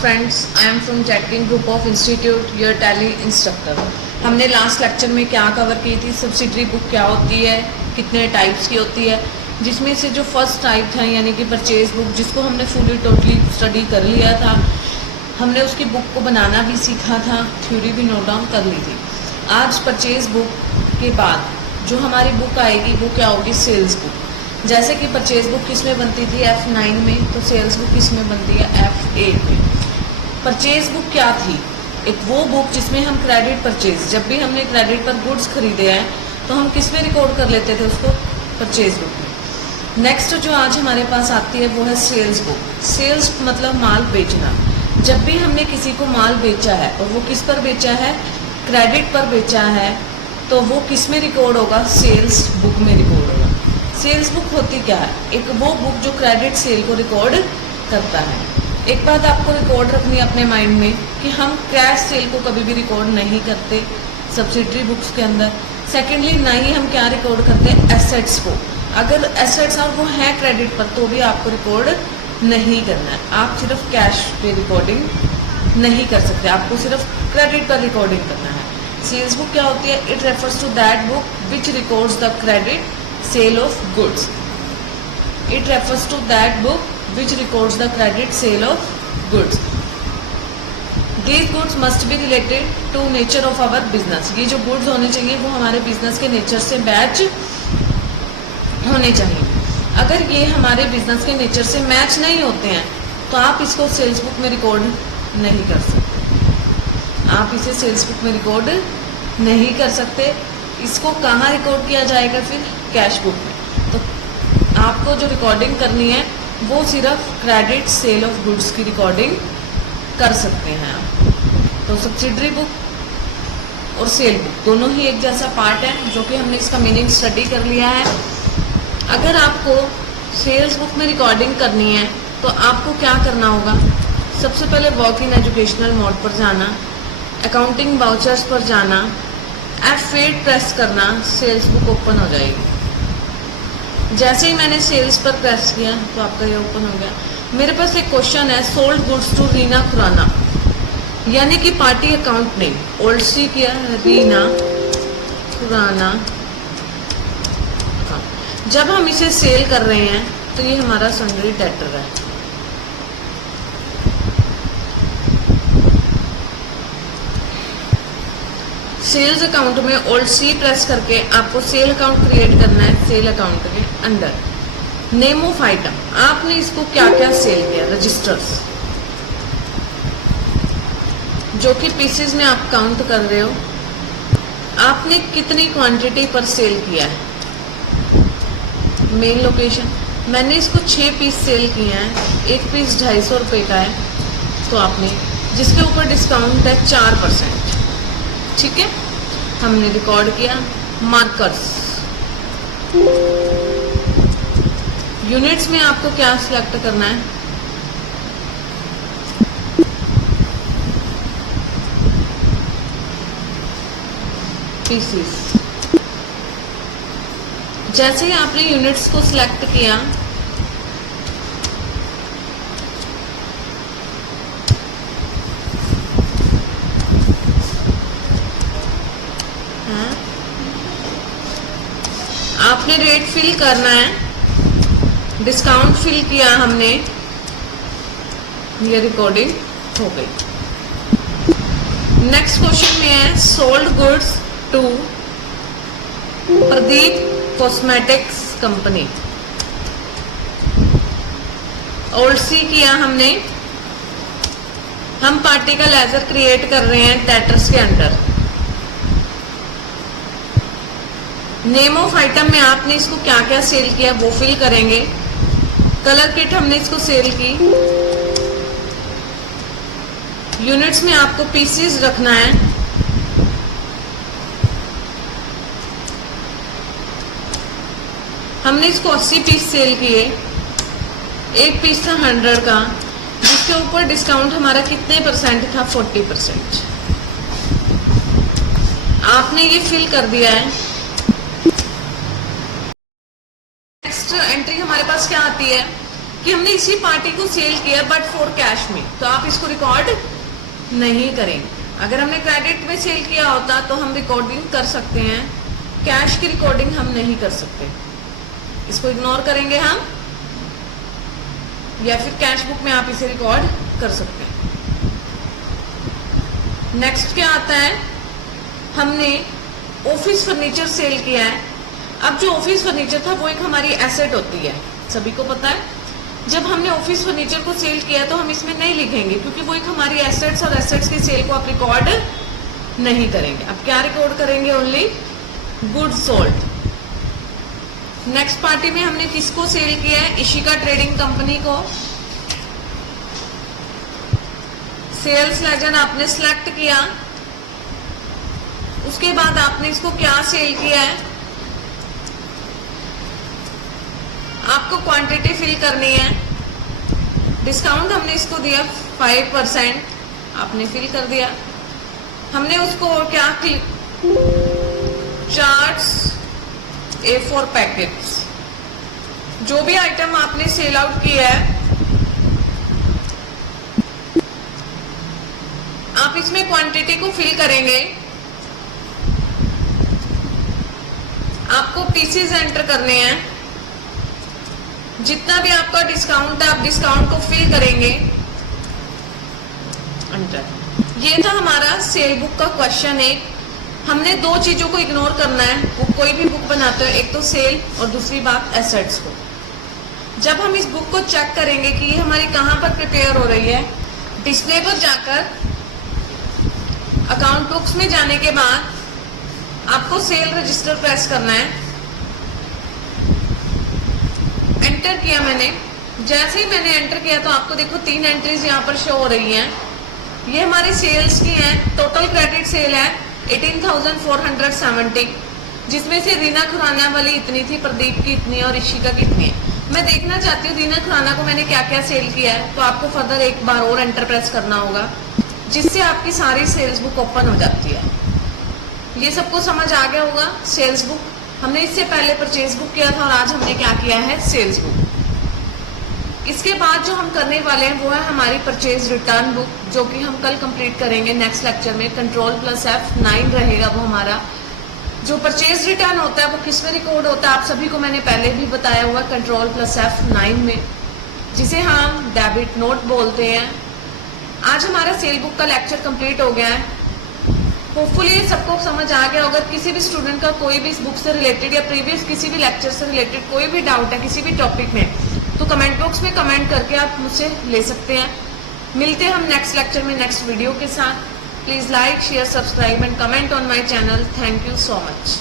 Friends, I am from Jacqueline group of institute, your tally instructor. हमने last lecture में क्या cover की थी, सब्सिडरी बुक क्या होती है, कितने टाइप्स की होती है, जिसमें से जो फर्स्ट टाइप था यानी कि परचेज बुक, जिसको हमने फुली टोटली स्टडी कर लिया था, हमने उसकी बुक को बनाना भी सीखा था, थ्योरी भी नोट डाउन कर ली थी। आज परचेज बुक के बाद जो हमारी बुक आएगी वो क्या होगी, सेल्स बुक। जैसे कि परचेज बुक किस में बनती थी, F9 में, तो सेल्स बुक किस में बनती है, F8 में। परचेज बुक क्या थी, एक वो बुक जिसमें हम क्रेडिट परचेज, जब भी हमने क्रेडिट पर गुड्स खरीदे हैं तो हम किस में रिकॉर्ड कर लेते थे उसको, परचेज बुक में। नेक्स्ट जो आज हमारे पास आती है वो है सेल्स बुक। सेल्स मतलब माल बेचना। जब भी हमने किसी को माल बेचा है और वो किस पर बेचा है, क्रेडिट पर बेचा है, तो वो किस में रिकॉर्ड होगा, सेल्स बुक में रिकॉर्ड होगा। सेल्स बुक होती क्या है, एक वो बुक जो क्रेडिट सेल को रिकॉर्ड करता है। एक बात आपको रिकॉर्ड रखनी है अपने माइंड में कि हम कैश सेल को कभी भी रिकॉर्ड नहीं करते सब्सिडरी बुक्स के अंदर। सेकेंडली, ना ही हम क्या रिकॉर्ड करते हैं, एसेट्स को। अगर एसेट्स और वो है क्रेडिट पर तो भी आपको रिकॉर्ड नहीं करना है। आप सिर्फ कैश पे रिकॉर्डिंग नहीं कर सकते, आपको सिर्फ क्रेडिट पर रिकॉर्डिंग करना है। सेल्स बुक क्या होती है, it refers to that book which records the credit sale of goods. It refers to that book which records the credit sale of goods. These goods must be related to nature of our business. ये जो goods होने चाहिए वो हमारे business के nature से match होने चाहिए। अगर ये हमारे business के nature से मैच नहीं होते हैं तो आप इसको सेल्स बुक में रिकॉर्ड नहीं कर सकते। आप इसे सेल्स बुक में रिकॉर्ड नहीं कर सकते। इसको कहाँ रिकॉर्ड किया जाएगा, फिर कैश बुक में। तो आपको जो रिकॉर्डिंग करनी है वो सिर्फ क्रेडिट सेल ऑफ गुड्स की रिकॉर्डिंग कर सकते हैं आप। तो सब्सिडरी बुक और सेल बुक दोनों ही एक जैसा पार्ट है, जो कि हमने इसका मीनिंग स्टडी कर लिया है। अगर आपको सेल्स बुक में रिकॉर्डिंग करनी है तो आपको क्या करना होगा, सबसे पहले वर्क इन एजुकेशनल मोड पर जाना, अकाउंटिंग वाउचर्स पर जाना, F8 प्रेस करना, सेल्स बुक ओपन हो जाएगी। जैसे ही मैंने सेल्स पर प्रेस किया तो आपका ये ओपन हो गया। मेरे पास एक क्वेश्चन है, sold goods to Reena Khurana, यानी कि पार्टी अकाउंट नेम ओल्ड सी किया, रीना खुराना। जब हम इसे सेल कर रहे हैं तो ये हमारा सन्ड्री डेटर है। सेल्स अकाउंट में ओल्ड सी प्रेस करके आपको सेल अकाउंट क्रिएट करना है। सेल अकाउंट के अंदर नेम ऑफ आइटम, आपने इसको क्या क्या सेल किया, रजिस्टर्स, जो कि पीसेस में आप काउंट कर रहे हो, आपने कितनी क्वांटिटी पर सेल किया है। मेन लोकेशन, मैंने इसको 6 पीस सेल किए हैं, एक पीस 250 रुपये का है, तो आपने जिसके ऊपर डिस्काउंट है 4%, ठीक है, हमने रिकॉर्ड किया। मार्कर्स, यूनिट्स में आपको क्या सिलेक्ट करना है, पीसीस। जैसे ही आपने यूनिट्स को सिलेक्ट किया, आपने रेट फिल करना है, डिस्काउंट फिल किया हमने, ये रिकॉर्डिंग हो गई। नेक्स्ट क्वेश्चन में है, sold goods to Pradeep cosmetics company, ओल्ड सी किया हमने। हम पार्टी का लेजर क्रिएट कर रहे हैं डेटर्स के अंडर। नेम ऑफ आइटम में आपने इसको क्या क्या सेल किया वो फिल करेंगे। कलर किट हमने इसको सेल की। यूनिट्स में आपको पीसेस रखना है। हमने इसको 80 पीस सेल किए, एक पीस था 100 का, जिसके ऊपर डिस्काउंट हमारा कितने परसेंट था, 40%। आपने ये फिल कर दिया है। नेक्स्ट एंट्री हमारे पास क्या आती है, कि हमने इसी पार्टी को सेल किया बट फॉर कैश में, तो आप इसको रिकॉर्ड नहीं करेंगे। अगर हमने क्रेडिट में सेल किया होता तो हम रिकॉर्डिंग कर सकते हैं, कैश की रिकॉर्डिंग हम नहीं कर सकते, इसको इग्नोर करेंगे हम, या फिर कैश बुक में आप इसे रिकॉर्ड कर सकते हैं। नेक्स्ट क्या आता है, हमने ऑफिस फर्नीचर सेल किया है। अब जो ऑफिस फर्नीचर था वो एक हमारी एसेट होती है, सभी को पता है। जब हमने ऑफिस फर्नीचर को सेल किया तो हम इसमें नहीं लिखेंगे, क्योंकि वो एक हमारी एसेट्स, और एसेट्स की सेल को आप रिकॉर्ड नहीं करेंगे। अब क्या रिकॉर्ड करेंगे, only goods sold. Next party में हमने किसको सेल किया है, इशिका ट्रेडिंग कंपनी को। सेल्स लेजर आपने सिलेक्ट किया, उसके बाद आपने इसको क्या सेल किया है, आपको क्वांटिटी फिल करनी है। डिस्काउंट हमने इसको दिया 5%, आपने फिल कर दिया। हमने उसको क्या क्लिक, चार्ट्स A4 पैकेट्स, जो भी आइटम आपने सेल आउट किया है आप इसमें क्वांटिटी को फिल करेंगे। आपको पीसेस एंटर करने हैं, जितना भी आपका डिस्काउंट है आप डिस्काउंट को फिल करेंगे, एंटर। ये था हमारा सेल बुक का क्वेश्चन 1। हमने 2 चीजों को इग्नोर करना है, वो कोई भी बुक बनाते हो, एक तो सेल और दूसरी बात एसेट्स को। जब हम इस बुक को चेक करेंगे कि ये हमारी कहाँ पर प्रिपेयर हो रही है, डिस्प्ले पर जाकर अकाउंट बुक्स में जाने के बाद आपको सेल रजिस्टर प्रेस करना है। एंटर किया मैंने, जैसे ही मैंने एंटर किया तो आपको देखो 3 एंट्रीज यहाँ पर शो हो रही हैं। ये हमारे सेल्स की हैं। टोटल क्रेडिट सेल है 18,470, जिसमें से रीना खुराना वाली इतनी थी, प्रदीप की इतनी और इशिका की इतनी है। मैं देखना चाहती हूँ रीना खुराना को मैंने क्या क्या सेल किया है, तो आपको फर्दर एक बार और एंटर प्रेस करना होगा, जिससे आपकी सारी सेल्स बुक ओपन हो जाती है। ये सबको समझ आ गया होगा। सेल्स बुक हमने इससे पहले परचेज बुक किया था और आज हमने क्या किया है, सेल्स बुक। इसके बाद जो हम करने वाले हैं वो है हमारी परचेज रिटर्न बुक, जो कि हम कल कंप्लीट करेंगे नेक्स्ट लेक्चर में। Ctrl+F9 रहेगा वो हमारा। जो परचेज रिटर्न होता है वो किस में रिकॉर्ड होता है आप सभी को मैंने पहले भी बताया हुआ, Ctrl+F9 में, जिसे हम डेबिट नोट बोलते हैं। आज हमारा सेल बुक का लेक्चर कंप्लीट हो गया है। होपफुली ये सबको समझ आ गया। अगर किसी भी स्टूडेंट का कोई भी इस बुक से रिलेटेड या प्रीवियस किसी भी लेक्चर से रिलेटेड कोई भी डाउट है किसी भी टॉपिक में, तो कमेंट बॉक्स में कमेंट करके आप मुझसे ले सकते हैं। मिलते हैं हम नेक्स्ट लेक्चर में नेक्स्ट वीडियो के साथ। Please like, share, subscribe and comment on my channel. Thank you so much.